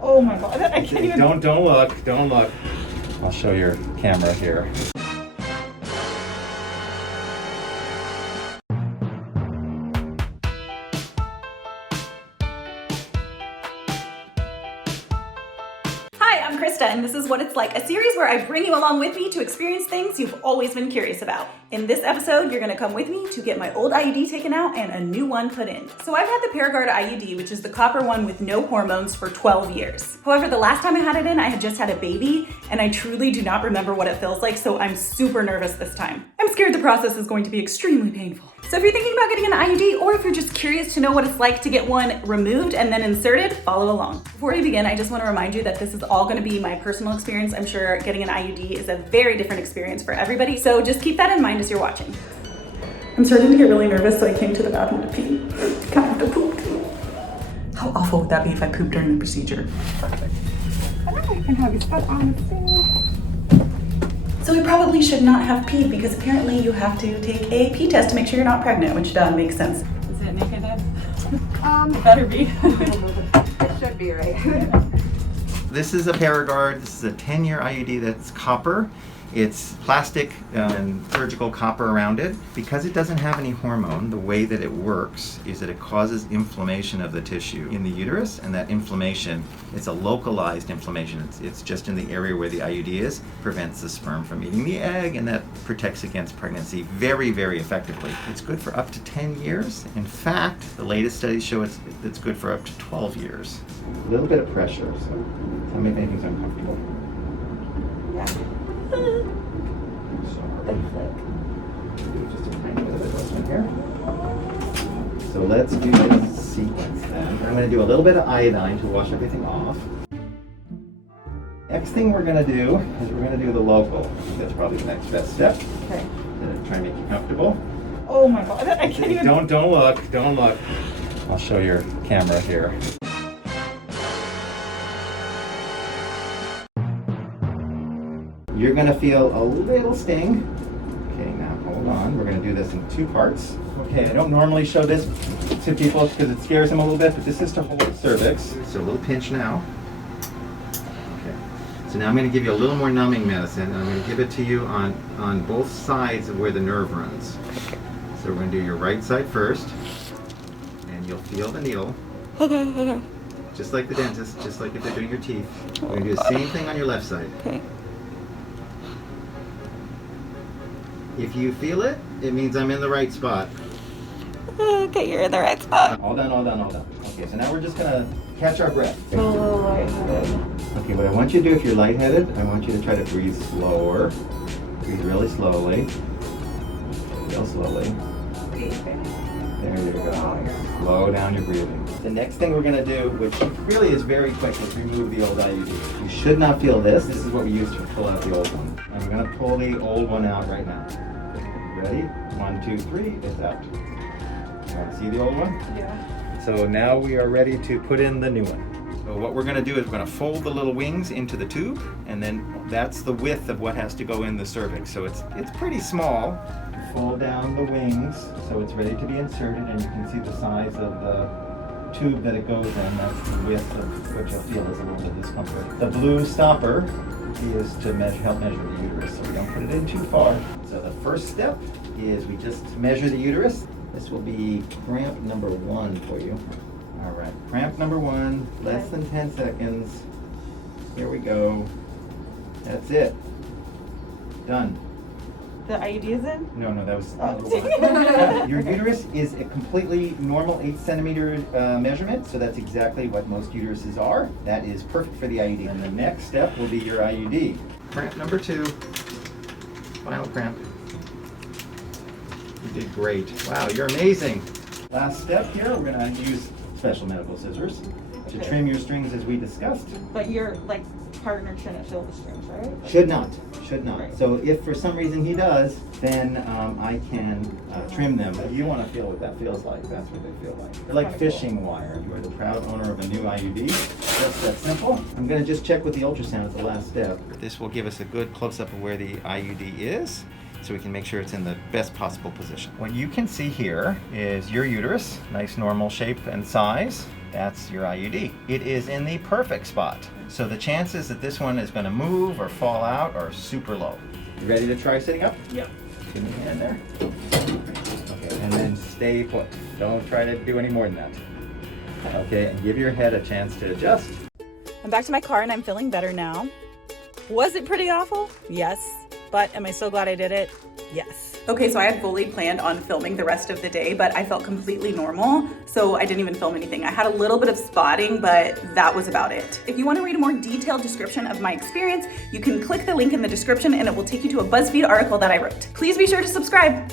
Oh my god, I can't even. Don't look, don't look. I'll show your camera here. Hi, I'm Krista, and this is What It's Like, a series where I bring you along with me to experience things you've always been curious about. In this episode, you're gonna come with me to get my old IUD taken out and a new one put in. So I've had the ParaGard IUD, which is the copper one with no hormones, for 12 years. However, the last time I had it in, I had just had a baby, and I truly do not remember what it feels like, so I'm super nervous this time. I'm scared the process is going to be extremely painful. So if you're thinking about getting an IUD, or if you're just curious to know what it's like to get one removed and then inserted, follow along. Before we begin, I just want to remind you that this is all going to be my personal experience. I'm sure getting an IUD is a very different experience for everybody, so just keep that in mind as you're watching. I'm starting to get really nervous, so I came to the bathroom to pee. Kind of have to poop too. How awful would that be if I pooped during the procedure? Perfect. I know I can have you put on too. So we probably should not have peed because apparently you have to take a pee test to make sure you're not pregnant, which makes sense. Is it negative? It better be. It should be, right? This is a ParaGard. This is a 10-year IUD that's copper. It's plastic and surgical copper around it. Because it doesn't have any hormone, the way that it works is that it causes inflammation of the tissue in the uterus, and that inflammation, it's a localized inflammation. It's just in the area where the IUD is, prevents the sperm from eating the egg, and that protects against pregnancy very, very effectively. It's good for up to 10 years. In fact, the latest studies show it's good for up to 12 years. A little bit of pressure, so tell me if anything's uncomfortable. Yeah. Just a tiny bit of adjustment here. So let's do this sequence then. I'm going to do a little bit of iodine to wash everything off. Next thing we're going to do is we're going to do the local. I think that's probably the next best step. Okay. Try and make you comfortable. Oh my god, I can't even. Don't look. I'll show your camera here. You're going to feel a little sting. Okay, now hold on. We're going to do this in 2 parts. Okay, I don't normally show this to people because it scares them a little bit, but this is to hold the cervix. So a little pinch now. Okay. So now I'm going to give you a little more numbing medicine, and I'm going to give it to you on both sides of where the nerve runs. So we're going to do your right side first, and you'll feel the needle. Okay. Just like the dentist, just like if they're doing your teeth. We're going to do the same thing on your left side. Okay. If you feel it, it means I'm in the right spot. Okay, you're in the right spot. All done. Okay, so now we're just gonna catch our breath. A little lightheaded. Okay, what I want you to do if you're lightheaded, I want you to try to breathe slower. Breathe really slowly. Real slowly. There you go. Slow down your breathing. The next thing we're gonna do, which really is very quick, is remove the old IUD. You should not feel this. This is what we use to pull out the old one. And we're gonna pull the old one out right now. Ready? 1, 2, 3, it's out. You want to see the old one? Yeah. So now we are ready to put in the new one. So what we're going to do is we're going to fold the little wings into the tube, and then that's the width of what has to go in the cervix. So it's pretty small. Fold down the wings so it's ready to be inserted, and you can see the size of the tube that it goes in. That's the width of what you'll feel is a little bit of discomfort. The blue stopper is to help measure the uterus, so we don't put it in too far. So the first step is we just measure the uterus. This will be cramp number 1 for you. All right, cramp number 1, less than 10 seconds. Here we go. That's it. Done. The IUD is in? No, that was number 1. Your uterus is a completely normal 8 centimeter measurement, so that's exactly what most uteruses are. That is perfect for the IUD. And the next step will be your IUD. Cramp number 2. Final cramp. You did great. Wow, you're amazing. Last step here, we're going to use special medical scissors to trim your strings as we discussed. But your partner shouldn't feel the strings, right? Should not. Right. So if for some reason he does, then I can trim them. But you want to feel what that feels like. That's what they feel like. They're like fishing wire. You are the proud owner of a new IUD. Just that simple. I'm going to just check with the ultrasound at the last step. This will give us a good close-up of where the IUD is, so we can make sure it's in the best possible position. What you can see here is your uterus, nice normal shape and size. that's your IUD. It is in the perfect spot. So the chances that this one is going to move or fall out are super low. You ready to try sitting up? Yep. Give me a hand there. Okay, and then stay put. Don't try to do any more than that. Okay, and give your head a chance to adjust. I'm back to my car and I'm feeling better now. Was it pretty awful? Yes. But am I so glad I did it? Yes. Okay, so I had fully planned on filming the rest of the day, but I felt completely normal, so I didn't even film anything. I had a little bit of spotting, but that was about it. If you want to read a more detailed description of my experience, you can click the link in the description and it will take you to a BuzzFeed article that I wrote. Please be sure to subscribe.